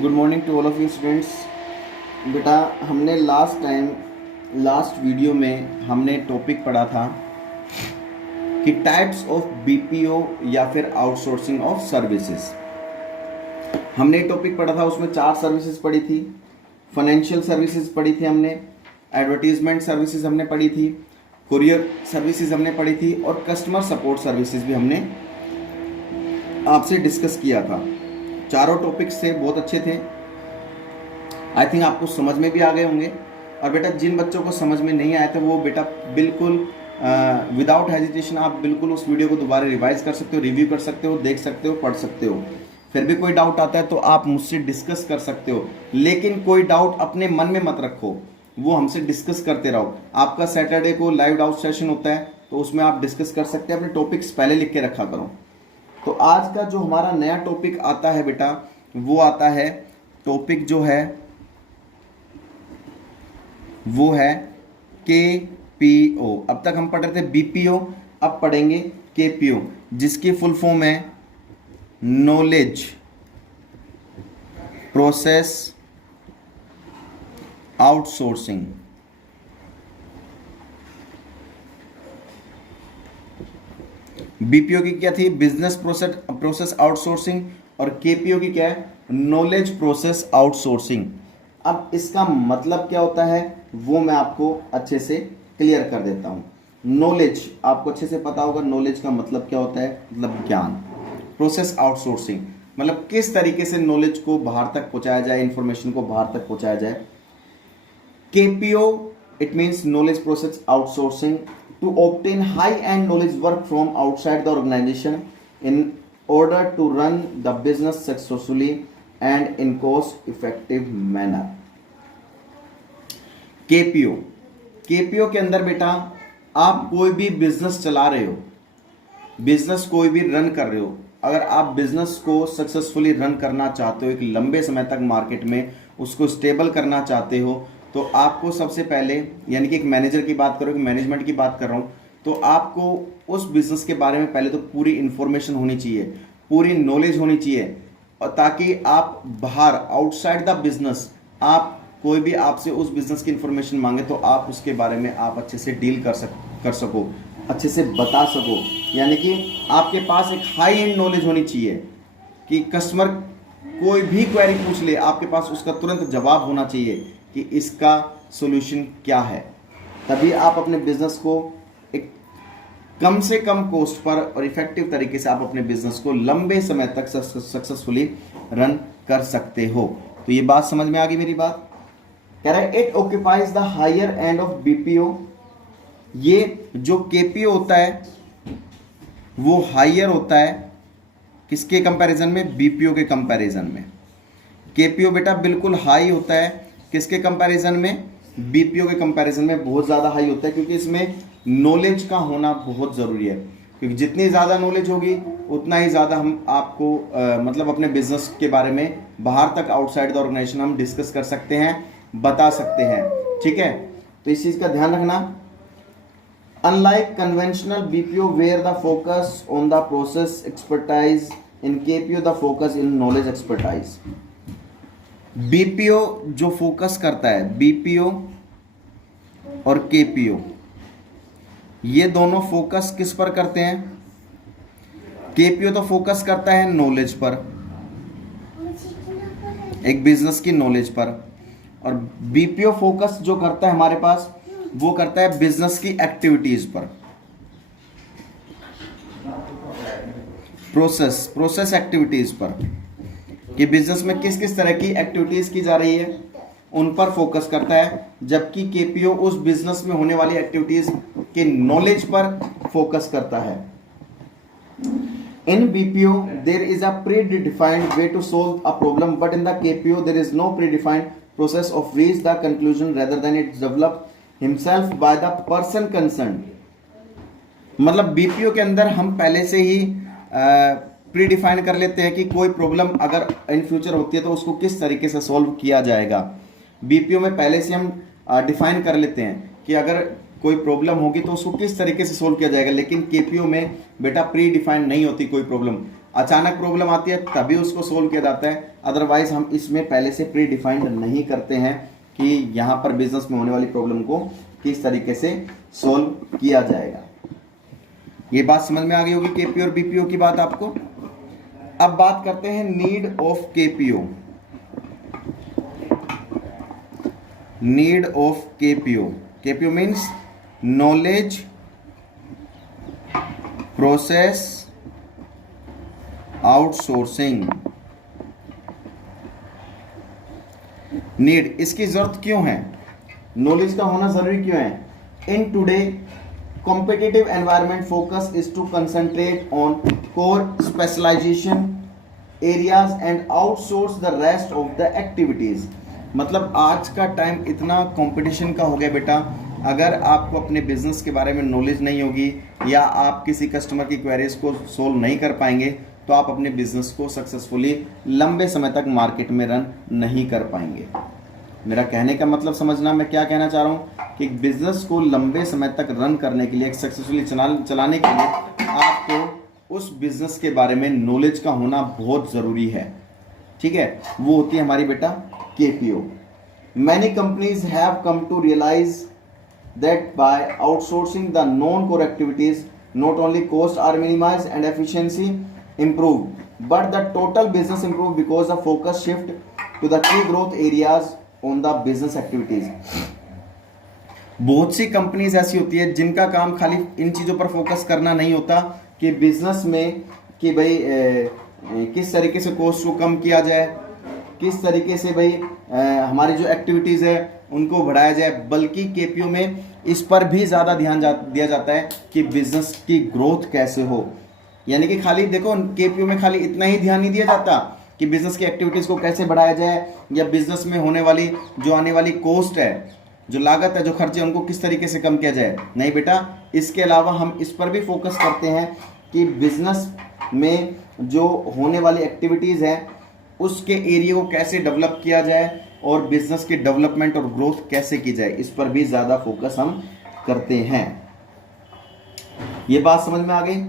Good morning to all of you students. बेटा हमने last video में हमने टॉपिक पढ़ा था कि टाइप्स ऑफ बीपीओ या फिर आउटसोर्सिंग ऑफ सर्विसेज। हमने टॉपिक पढ़ा था, उसमें 4 सर्विसेज पढ़ी थी। फाइनेंशियल सर्विसेज पढ़ी थी हमने, एडवर्टीजमेंट सर्विसेज हमने पढ़ी थी, कुरियर सर्विसेज हमने पढ़ी थी और कस्टमर सपोर्ट सर्विसेज भी हमने आपसे डिस्कस किया था। चारों टॉपिक्स थे, बहुत अच्छे थे। आई थिंक आपको समझ में भी आ गए होंगे। और बेटा जिन बच्चों को समझ में नहीं आए थे वो बेटा बिल्कुल विदाउट हेजिटेशन आप बिल्कुल उस वीडियो को दोबारा रिवाइज कर सकते हो, रिव्यू कर सकते हो, देख सकते हो, पढ़ सकते हो। फिर भी कोई डाउट आता है तो आप मुझसे डिस्कस कर सकते हो, लेकिन कोई डाउट अपने मन में मत रखो, वो हमसे डिस्कस करते रहो। आपका सैटरडे को लाइव डाउट सेशन होता है तो उसमें आप डिस्कस कर सकते हैं। अपने टॉपिक्स पहले लिख के रखा करो। तो आज का जो हमारा नया टॉपिक आता है बेटा, वो आता है टॉपिक जो है वो है केपीओ। अब तक हम पढ़ रहे थे बीपीओ, अब पढ़ेंगे केपीओ, जिसकी फुल फॉर्म है नॉलेज प्रोसेस आउटसोर्सिंग। बीपीओ की क्या थी? Business process outsourcing. और केपीओ की क्या है? Knowledge process outsourcing. अब इसका मतलब क्या होता है वो मैं आपको अच्छे से क्लियर कर देता हूं। नॉलेज आपको अच्छे से पता होगा, नॉलेज का मतलब क्या होता है, मतलब ज्ञान। प्रोसेस आउटसोर्सिंग मतलब किस तरीके से नॉलेज को बाहर तक पहुंचाया जाए, इंफॉर्मेशन को बाहर तक पहुंचाया जाए। KPO, it means knowledge process outsourcing to obtain high-end knowledge work from outside the organization in order to run the business successfully and in cost-effective manner. KPO के अंदर बेटा आप कोई भी बिजनेस चला रहे हो, बिजनेस कोई भी रन कर रहे हो, अगर आप बिजनेस को सक्सेसफुली रन करना चाहते हो, एक लंबे समय तक मार्केट में उसको स्टेबल करना चाहते हो, तो आपको सबसे पहले, यानी कि एक मैनेजर की बात करो, एक मैनेजमेंट की बात कर रहा हूँ, तो आपको उस बिजनेस के बारे में पहले तो पूरी इंफॉर्मेशन होनी चाहिए, पूरी नॉलेज होनी चाहिए, और ताकि आप बाहर आउटसाइड द बिजनेस आप कोई भी आपसे उस बिजनेस की इंफॉर्मेशन मांगे तो आप उसके बारे में आप अच्छे से डील कर सको, अच्छे से बता सको। यानी कि आपके पास एक हाई एंड नॉलेज होनी चाहिए कि कस्टमर कोई भी क्वेरी पूछ ले, आपके पास उसका तुरंत जवाब होना चाहिए कि इसका सॉल्यूशन क्या है। तभी आप अपने बिजनेस को एक कम से कम कॉस्ट पर और इफेक्टिव तरीके से आप अपने बिजनेस को लंबे समय तक सक्सेसफुली रन कर सकते हो। तो ये बात समझ में आ गई मेरी बात? कह रहा है it occupies the higher end of BPO. ये जो केपीओ होता है वो हायर होता है किसके कंपैरिजन में? बीपीओ के कंपैरिजन में। केपीओ बेटा बिल्कुल हाई होता है किसके कंपैरिजन में? बीपीओ के कंपैरिजन में बहुत ज़्यादा हाई होता है, क्योंकि इसमें नॉलेज का होना बहुत ज़रूरी है। क्योंकि जितनी ज़्यादा नॉलेज होगी उतना ही ज़्यादा हम आपको मतलब अपने बिजनेस के बारे में बाहर तक आउटसाइड द ऑर्गेनाइजेशन हम डिस्कस कर सकते हैं, बता सकते हैं। ठीक है, तो इस चीज़ का ध्यान रखना। Unlike conventional BPO where the focus on the process expertise, in KPO the focus in knowledge expertise. BPO जो फोकस करता है, BPO और KPO ये दोनों फोकस किस पर करते हैं? KPO तो फोकस करता है नॉलेज पर, एक बिजनेस की नॉलेज पर, और BPO फोकस जो करता है हमारे पास वो करता है बिजनेस की एक्टिविटीज पर, प्रोसेस एक्टिविटीज पर, कि बिजनेस में किस किस तरह की एक्टिविटीज की जा रही है उन पर फोकस करता है। जबकि केपीओ उस बिजनेस में होने वाली एक्टिविटीज के नॉलेज पर फोकस करता है। In BPO there is a predefined way to solve a problem, but in the KPO there is no predefined process of reach the conclusion rather than it develop himself by the person concern. मतलब BPO के अंदर हम पहले से ही pre define कर लेते हैं कि कोई प्रॉब्लम अगर इन फ्यूचर होती है तो उसको किस तरीके से सॉल्व किया जाएगा। बीपीओ में पहले से हम डिफाइन कर लेते हैं कि अगर कोई प्रॉब्लम होगी तो उसको किस तरीके से सोल्व किया जाएगा। लेकिन केपीओ में बेटा प्री डिफाइंड नहीं होती कोई प्रॉब्लम, अचानक प्रॉब्लम आती है तभी उसको सोल्व किया जाता है, अदरवाइज हम इसमें पहले से प्री डिफाइंड नहीं करते हैं कि यहाँ पर बिजनेस में होने वाली प्रॉब्लम को किस तरीके से सोल्व किया जाएगा। ये बात समझ में आ गई होगी केपीओ और बीपीओ की बात आपको। अब बात करते हैं need of KPO. Need of KPO, KPO means knowledge process outsourcing. Need, इसकी जरूरत क्यों है, नॉलेज का होना जरूरी क्यों है? In today competitive environment focus is to concentrate on core specialisation areas and outsource the rest of the activities. मतलब आज का टाइम इतना कंपटीशन का हो गया बेटा, अगर आपको अपने बिजनेस के बारे में नॉलेज नहीं होगी या आप किसी कस्टमर की क्वेरीज को सोल्व नहीं कर पाएंगे तो आप अपने बिजनेस को सक्सेसफुली लंबे समय तक मार्केट में रन नहीं कर पाएंगे। मेरा कहने का मतलब समझना, मैं क्या कहना चाह रहा हूँ कि बिजनेस को लंबे समय तक रन करने के लिए, सक्सेसफुली चलाने के लिए आपको उस बिजनेस के बारे में नॉलेज का होना बहुत ज़रूरी है। ठीक है, वो होती है हमारी बेटा KPO. Many companies have come to realise that by outsourcing the non core activities not only cost are minimise and efficiency improve, but the total business improve because the focus shift to the key growth areas on the business activities. बहुत सी companies ऐसी होती है जिनका काम खाली इन चीज़ों पर focus करना नहीं होता कि बिजनेस में कि भाई किस तरीके से कॉस्ट को कम किया जाए, किस तरीके से भाई हमारी जो एक्टिविटीज़ है उनको बढ़ाया जाए, बल्कि केपीओ में इस पर भी ज़्यादा ध्यान दिया जाता है कि बिजनेस की ग्रोथ कैसे हो। यानी कि खाली देखो केपीओ में खाली इतना ही ध्यान नहीं दिया जाता कि बिजनेस की एक्टिविटीज़ को कैसे बढ़ाया जाए या बिजनेस में होने वाली जो आने वाली कॉस्ट है, जो लागत है, जो खर्चे, उनको किस तरीके से कम किया जाए। नहीं बेटा, इसके अलावा हम इस पर भी फोकस करते हैं कि बिजनेस में जो होने वाली एक्टिविटीज़ हैं उसके एरिया को कैसे डेवलप किया जाए और बिजनेस की डेवलपमेंट और ग्रोथ कैसे की जाए, इस पर भी ज़्यादा फोकस हम करते हैं। ये बात समझ में आ गई।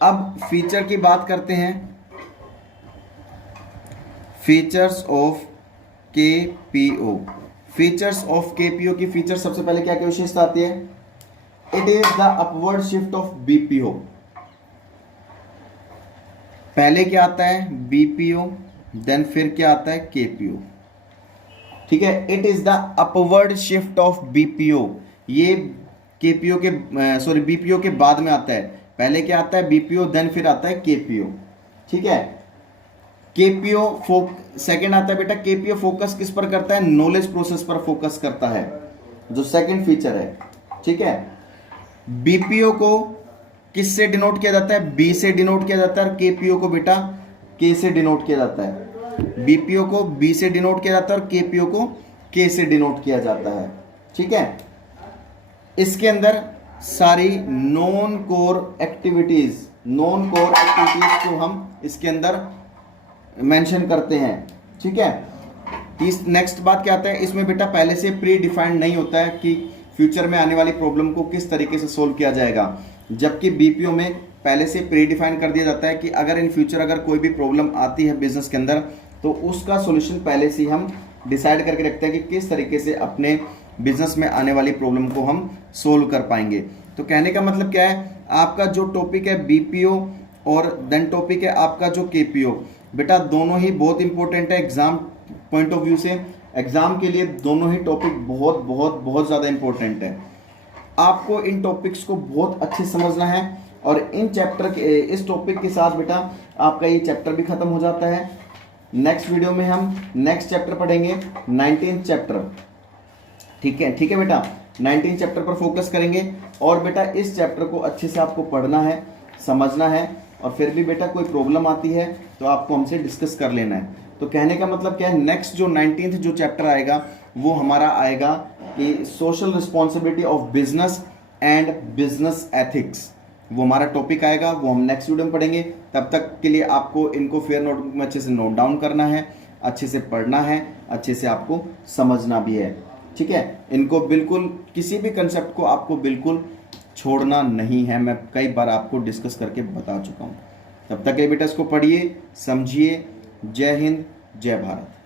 अब फीचर की बात करते हैं। Features of KPO. Features of KPO की फीचर सबसे पहले क्या क्या विशेषता आती है? It is the upward shift of BPO. पहले क्या आता है? बीपीओ, देन फिर क्या आता है? केपीओ। ठीक है, it is the upward shift of BPO. ये केपीओ के बीपीओ के बाद में आता है। पहले क्या आता है? बीपीओ, देन फिर आता है केपीओ। ठीक है, केपीओ सेकंड आता है बेटा। केपीओ फोकस किस पर करता है? नॉलेज प्रोसेस पर फोकस करता है, जो सेकंड फीचर है। ठीक है, बीपीओ को किससे डिनोट किया जाता है? बी से डिनोट किया जाता है, और केपीओ को बेटा के से डिनोट किया जाता है। बीपीओ को बी से डिनोट किया जाता है और केपीओ को के से डिनोट किया जाता है। ठीक है, इसके अंदर सारी नॉन कोर एक्टिविटीज को हम इसके अंदर मेंशन करते हैं। ठीक है, नेक्स्ट बात क्या आता है? इसमें बेटा पहले से प्री डिफाइंड नहीं होता है कि फ्यूचर में आने वाली प्रॉब्लम को किस तरीके से सोल्व किया जाएगा, जबकि बीपीओ में पहले से प्री डिफाइन कर दिया जाता है कि अगर इन फ्यूचर अगर कोई भी प्रॉब्लम आती है बिजनेस के अंदर तो उसका सॉल्यूशन पहले से हम डिसाइड करके रखते हैं कि किस तरीके से अपने बिजनेस में आने वाली प्रॉब्लम को हम सोल्व कर पाएंगे। तो कहने का मतलब क्या है? आपका जो टॉपिक है बीपीओ और देन टॉपिक है आपका जो केपीओ, बेटा दोनों ही बहुत इंपॉर्टेंट है एग्जाम पॉइंट ऑफ व्यू से। एग्जाम के लिए दोनों ही टॉपिक बहुत बहुत बहुत ज़्यादा इंपॉर्टेंट है। आपको इन टॉपिक्स को बहुत अच्छे समझना है और इन चैप्टर के इस टॉपिक के साथ बेटा आपका ये चैप्टर भी खत्म हो जाता है। नेक्स्ट वीडियो में हम नेक्स्ट चैप्टर पढ़ेंगे, 19th चैप्टर। ठीक है बेटा, 19 चैप्टर पर फोकस करेंगे। और बेटा इस चैप्टर को अच्छे से आपको पढ़ना है, समझना है, और फिर भी बेटा कोई प्रॉब्लम आती है तो आपको हमसे डिस्कस कर लेना है। तो कहने का मतलब क्या है? नेक्स्ट जो 19th जो चैप्टर आएगा वो हमारा आएगा कि social responsibility of business and business ethics, वो हमारा टॉपिक आएगा, वो हम नेक्स्ट वीडियो में पढ़ेंगे। तब तक के लिए आपको इनको फेयर नोटबुक में अच्छे से नोट डाउन करना है, अच्छे से पढ़ना है, अच्छे से आपको समझना भी है। ठीक है, इनको बिल्कुल किसी भी कंसेप्ट को आपको बिल्कुल छोड़ना नहीं है। मैं कई बार आपको डिस्कस करके बता चुका हूँ। तब तक के लिए बेटा इसको पढ़िए, समझिए। जय हिंद, जय भारत।